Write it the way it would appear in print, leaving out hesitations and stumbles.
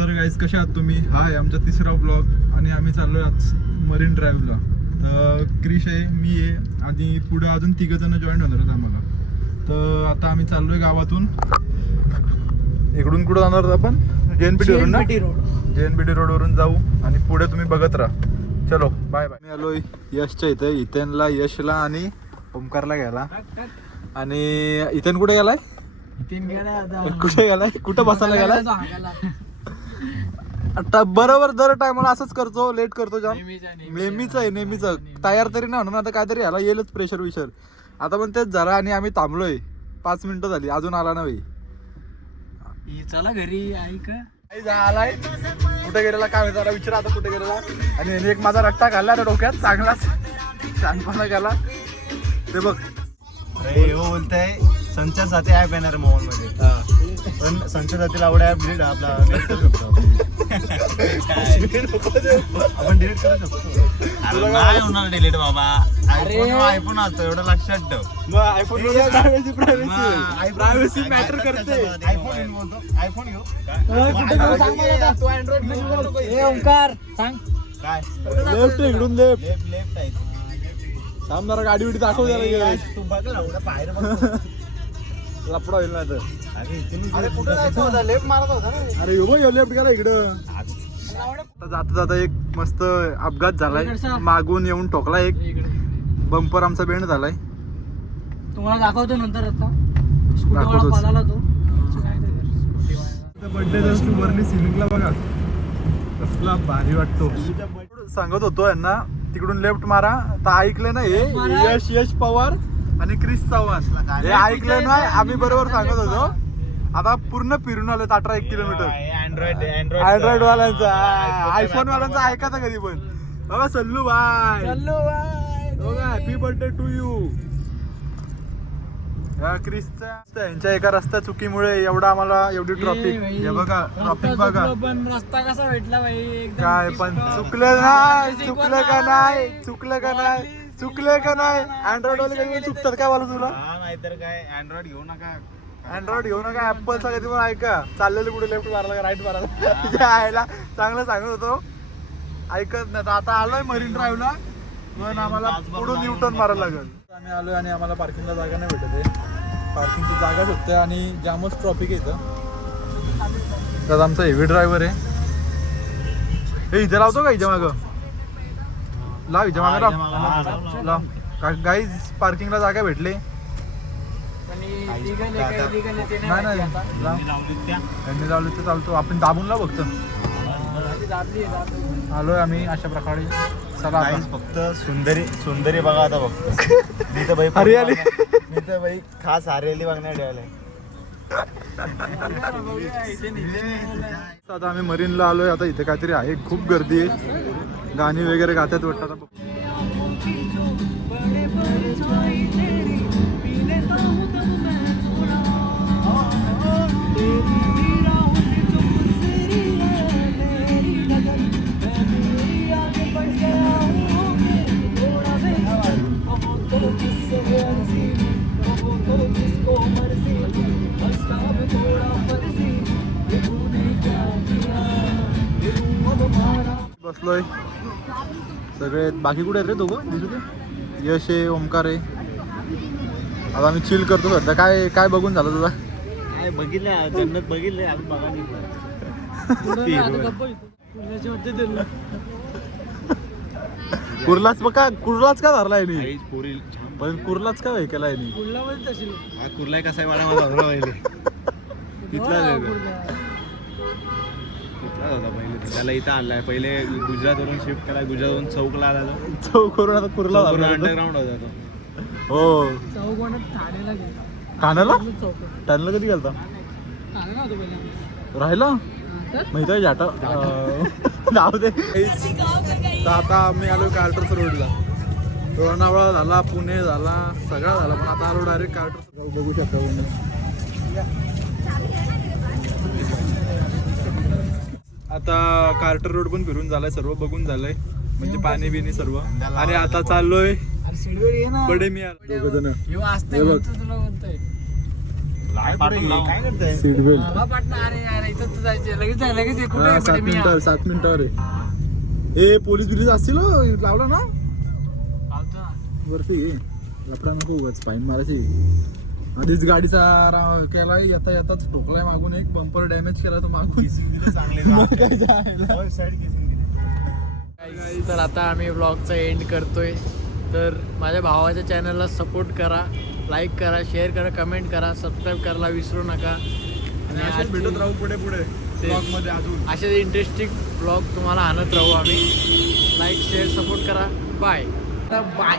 तर गाईज कशा आहात तुम्ही? हा आहे आमचा तिसरा ब्लॉग आणि आम्ही चाललोय आज मरीन ड्राईव्हला. तर क्रिश आहे, मी आहे आणि पुढे अजून 3 जण जॉईन होणार आहेत आम्हाला. तर आता आम्ही चाललोय गावातून. इकडून कुठं जाणार आहोत आपण? JNPT वरून ना? JNPT रोडवरून जाऊ आणि पुढे तुम्ही बघत राहा. चलो बाय बाय. मी आलोय यशच्या इथे. इथेनला, यशला आणि ओमकारला गेला. आणि इथेन कुठे गेलाय? कुठे गेलाय? कुठं बसायला गेलाय? आता बरोबर दर टायमाला असंच करतो, लेट करतो जाम. नेहमीच आहे, नेहमीच. तयार तरी नाही म्हणून आता काहीतरी याला येईलच प्रेशर विशर. आता पण तेच झालं आणि आम्ही थांबलोय. 5 मिनिटं झाली, अजून आला नाही. चला घरी ऐक आलाय. कुठे गेलेला काय माहिती, त्याला विचारा आता कुठे गेलेला. आणि एक माझा रट्टा घालला ना डोक्यात, चांगलाच छानपणा गेला. ते बघ हो बोलताय संचार साथी ऍप येणार मोबाईल मध्ये, पण संचार साथीला आवड ऍप डिलीट आपला डिलीट करू शकतो आपण डिलीट करू शकतो. नाही होणार डिलीट बाबा. आयफोन असतो एवढं लक्षात ठेव. मग आयफोन प्रायव्हसी मॅटर करते. आयफोन बोलतो, आयफोन घेऊ ओंकार सांग काय लेफ्ट इकडून लेफ्ट लेफ्ट लेफ्ट आहे थांबणार. गाडी बिडी दाखव द्यायला तू बघ ना बाहेर लपडा होईल ना तर. अरे कुठं जायचं होता? लेफ्ट मारत होता ना. अरे यो लेफ्ट गेला इकडं. जाता जाता एक मस्त अपघात झालाय. मागून येऊन ठोकला एक बंपर. आमचा बेंड झालाय. तुम्हाला दाखवतो नंतर. आता दाखवतोस. पळाला तो बर्थडे वरली सिलिंगला बघा कसला भारी वाटतो. सांगत होतो यांना तिकडून लेफ्ट मारा, तर ऐकलं नाही. यश पवार आणि क्रिस चव्हाण हे ऐकलं नाही. आम्ही बरोबर सांगत होतो. आता पूर्ण फिरून आलो 18 किलोमीटर. अँड्रॉइड वाल्यांचा, आयफोन वाल्यांचा ऐकायचा कधी पण. बाबा Sallu bye, happy birthday to you. या क्रिसच्या यांच्या एका रस्त्या चुकीमुळे एवढा आम्हाला एवढी ट्रॉफिक. हे बघा ट्रॉफिक बघा. पण रस्ता कसा भेटला भाई? काय पण चुकलं नाही, चुकलं का नाही, चुकलं का नाही, चुकले का नाही. अँड्रॉइड वाले कधी चुकतात काय मला तुला? नाहीतर काय अँड्रॉइड घेऊ नका. अँड्रॉइड घेऊ नका. ऍपलचा कधी पण ऐका. चाललेलं कुठे लेफ्ट मारायला का राईट मारायला यायला चांगलं सांगत होतो, ऐकत नाही. आता आलोय मरीन ड्राईव्हला, पण आम्हाला पुढून U-टर्न मारायला लागेल. आम्ही आलोय आणि आम्हाला पार्किंगला जागा नाही भेटत आहे. पार्किंगची जागा शोधते आणि जामच ट्रॉफिक येतं. त्यात आमचा हेवी ड्रायव्हर आहे. हे इथे लावतो का? हिच्या मागं लाव, हिच्या मागं लाव लाव. गाईज पार्किंगला जागा भेटले नाही. नाही लाव, त्यांनी लावले तर चालतो. आपण दाबून लाव फक्त. आलोय आम्ही अशा प्रकारे. चला फक्त सुंदरी बघा आता फक्त. मी तर बाई हरियाली, मी तर बाई खास हरियाली बघण्यात ठेवलंय. आता आम्ही मरीनला आलोय. आता इथे काहीतरी आहे, खूप गर्दी आहे. गाणी वगैरे गातात वाटतात. बसलोय सगळे. बाकी कुठे आहेत रे दोघं? दिसू दे. यश आहे, ओमकार आहे. आता आम्ही चिल करतो सध्या. काय काय बघून झालं तुला? काय बघितलं? जन्नत बघितलंय अजून बघा नाही. कुर्लाच बघा. कुर्लाच का धरलाय नाही? पण कुर्लाच का केलाय नाही? कुर्ला कसा आहे मला तिथला होता पहिले. त्याला इथं आलाय. पहिले गुजरातवरून शिफ्ट केला. गुजरातवरून चौकला आला. चौकरून आता कुर्ला अंडरग्राऊंड होता तो. हो. ठाण्याला ठाण्याला ठाण्याला कधी गेलता? राहिला माहिती आहे जाटा. जाऊ दे. तर आता आम्ही आलो कार्टर्स रोडला. लोणावळा झाला, पुणे झाला, सगळा झाला, पण आता आलो डायरेक्ट कार्टर्स. बघू शकता. आता कार्टर रोड पण फिरून झालाय, सर्व बघून झालंय. म्हणजे पाणी बिनी सर्व. आणि आता चाललोय बडे मी काय करताय सीट बेल्ट हा पाटणा अरे अरे इथं तर जायचे लगेच आहे लगेच आहे. कुठे आहे 7 पटे मी मिनिटावर 7 मिनिटावर आहे. ए पोलीस बिलीस असतील हो, लावलं ना लावतो ना. वरती लपडा नको उगाच फाईन मारायची. आधीच गाडीचा केलाय येता येताच ठोकलाय मागून एक बंपर डॅमेज केला तर मागून केसिंग दिलं चांगले साईड केसिंग दिली. तर आता आम्ही ब्लॉगचा एंड करतोय. तर माझ्या भावाच्या चॅनलला सपोर्ट करा, लाईक करा, शेअर करा, कमेंट करा, सबस्क्राईब करायला विसरू नका. आणि असेच भेटत राहू पुढे पुढे ब्लॉग मध्ये अजून असेच इंटरेस्टिंग ब्लॉग तुम्हाला आणत राहू आम्ही. लाईक शेअर सपोर्ट करा. Bye bye.